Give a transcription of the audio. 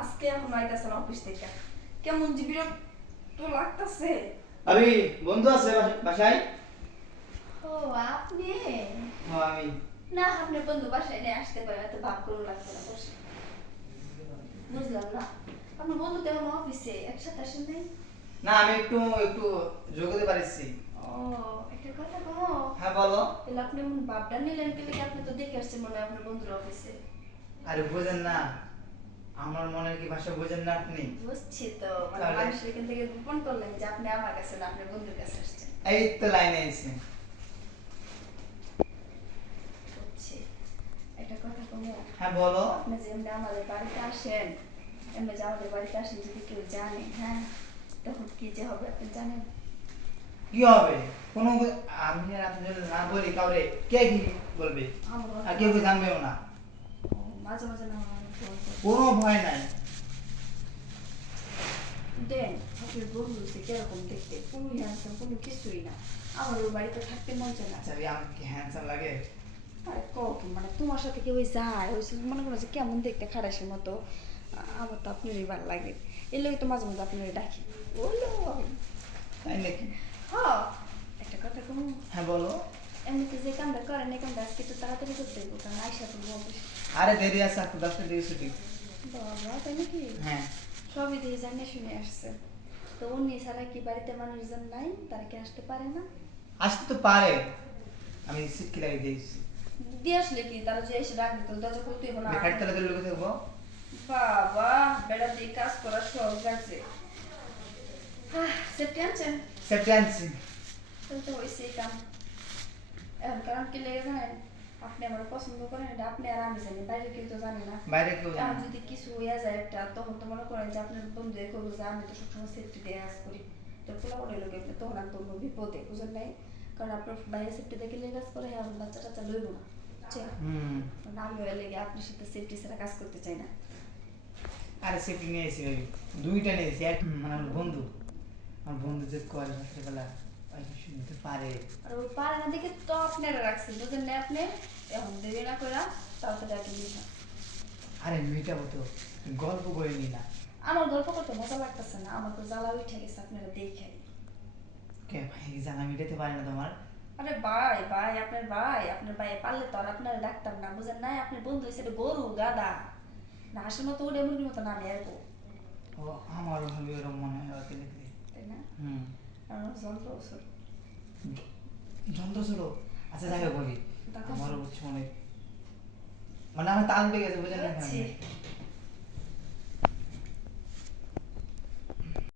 আজকে এখন আইতাছে না অফিস থেকে, কেমন যে বিরক্ত লাগতাছে। আমি বন্ধু আছে বাসায়। ও আপনি? হ্যাঁ আমি। না, আপনি বন্ধু বাসায় নিয়ে আসতে পারেন, এত ভাব করুন লাগবে না, বসে। বুঝলাম না, আপনার বন্ধু তো এখন অফিসে, একসাথে আসেন নাই? না আমি একটু একটু যোগ দিতে পারছি। ও, একটা কথা কমো। হ্যাঁ বলো। তাহলে আপনি এমন ভাবটা নিলেন কেন? আপনি তো দেখে আসছেন মনে হয় আপনার বন্ধুর অফিসে। আরে বুঝেন না, আমার মনের কি ভাষা বুঝেন না আপনি? বুঝছি তো, মানে তাহলে? মানুষের এখান থেকে গোপন করলেন যে আপনি আমার কাছে না আপনার বন্ধুর কাছে আসছেন। এই তো লাইনে এসে। বুঝছি। একটা কথা কমো। হ্যাঁ বলো। আপনি যে এমনি আমাদের বাড়িতে আসেন, এমনি যে আমাদের বাড়িতে আসেন, যদি কেউ জানে, হ্যাঁ, তখন কি যে হবে আপনি জানেন? কি হবে? কোনো আমি আর আপনি যদি না বলি কাউরে কে কি বলবে? আমার আর কেউ কি জানবেও না। মাঝে মাঝে না আমার অনেক ভয় করে। কোনো ভয় নাই। দেন আপনার বন্ধু হচ্ছে কিরকম দেখতে, কোনো হ্যান্ডসাম কোনো কিছুই না। আমার ওর বাড়িতে থাকতে মন চায় না। আচ্ছা আমাকে কি হ্যান্ডসাম লাগে? আরে কখন, মানে তোমার সাথে কেউ যায় ওই মনে করো যে কেমন দেখতে খারাসের মতো। আমার তো আপনারই ভালো লাগে, এর লোক তো মাঝে মাঝে আপনারই ডাকি। বললো তাই নাকি? হ্যাঁ, একটা কথা কম। হ্যাঁ বলো। এমনিতে যে কামটা করেন এই কামটা আজকে একটু তাড়াতাড়ি করতে হইব, কারণ আইসা তো অফিস। আরে দেরি আছে, আপনি 10টা দিকে ছুটি। বাবা, তাই নাকি? হ্যাঁ। সবই দিয়ে জানিয়ে শুনে আসছে। তো উনি ছাড়া কি বাড়িতে মানুষজন নাই, তারা কি আসতে পারে না? আসতে তো পারে, আমি সিটকি লাগিয়ে দিয়েছি। দিয়ে আসলে কি তারা যে এসে ডাক দিত, দরজা খুলতে হইব না? খাট তলাতে লোকে থাকবো। বাবা, বেড়া দিয়ে কাজ করা সহজ লাগছে। সেফটি আনছেন? সেফটি আনছি। তাহলে তো হয়েছে এই কাম। এখন কারণ কি লেগে জানেন, আপনি আমার পছন্দ করেন, এটা আপনি আর আমি জানি, বাইরে কেউ তো জানে না। বাইরে কেউ জানে এখন না। যদি কিছু হইয়া যায় একটা, তখন তো মনে করেন যে আপনার বন্ধু করবো যে আমি তো সবসময় সেফটি দিয়ে কাজ করি, তো পোলা পড়ে লোক তখন আমি বলবো বিপদে, বুঝেন নাই? কারণ আপনার বাইরে সেফটি দেখে লেগে কাজ করে, এখন বাচ্চা টাচ্চা লইব না, বুঝছেন? কারণ আমি হয়ে লেগে আপনার সাথে সেফটি ছাড়া কাজ করতে চাই না। আরে সেফটি নিয়ে এসেছি ভাই, দুইটা নিয়েছি। এক মানে আমার বন্ধু, আমার বন্ধু যে করে রাত্রেবেলা ওই শুনতে পারে। আর ওই পারে না দেখে তো আপনারা রাখছেন, বুঝেন না আপনি? এখন দেরি না করে তাড়াতাড়ি আর কি নিশা। আরে মেয়েটাও তো গল্প করে নি না। আমার গল্প করতে মজা লাগতেছে না, আমার তো জ্বালা উঠে গেছে আপনারা দেখে। কে ভাই জানা মিটাতে পারে না তোমার? আরে ভাই আপনার ভাই পারলে তো আর আপনারা ডাকতাম না, বুঝেন নাই? আপনার বন্ধু হিসেবে গরু গাদা না, হাসির মতো উড়ে মুরগির মতো নামে এরকম, ও আমারও হবে এরকম মনে হয় ওকে দেখলে। তাই না? হুম। আর যন্ত্র ওষুধ যন্ত্র ছিল। আচ্ছা যাই হোক বলি, দাদা আমারও বুঝছি অনেক মানে আমার তাল পেয়ে গেছে, বুঝেন না কেন? বুঝছি।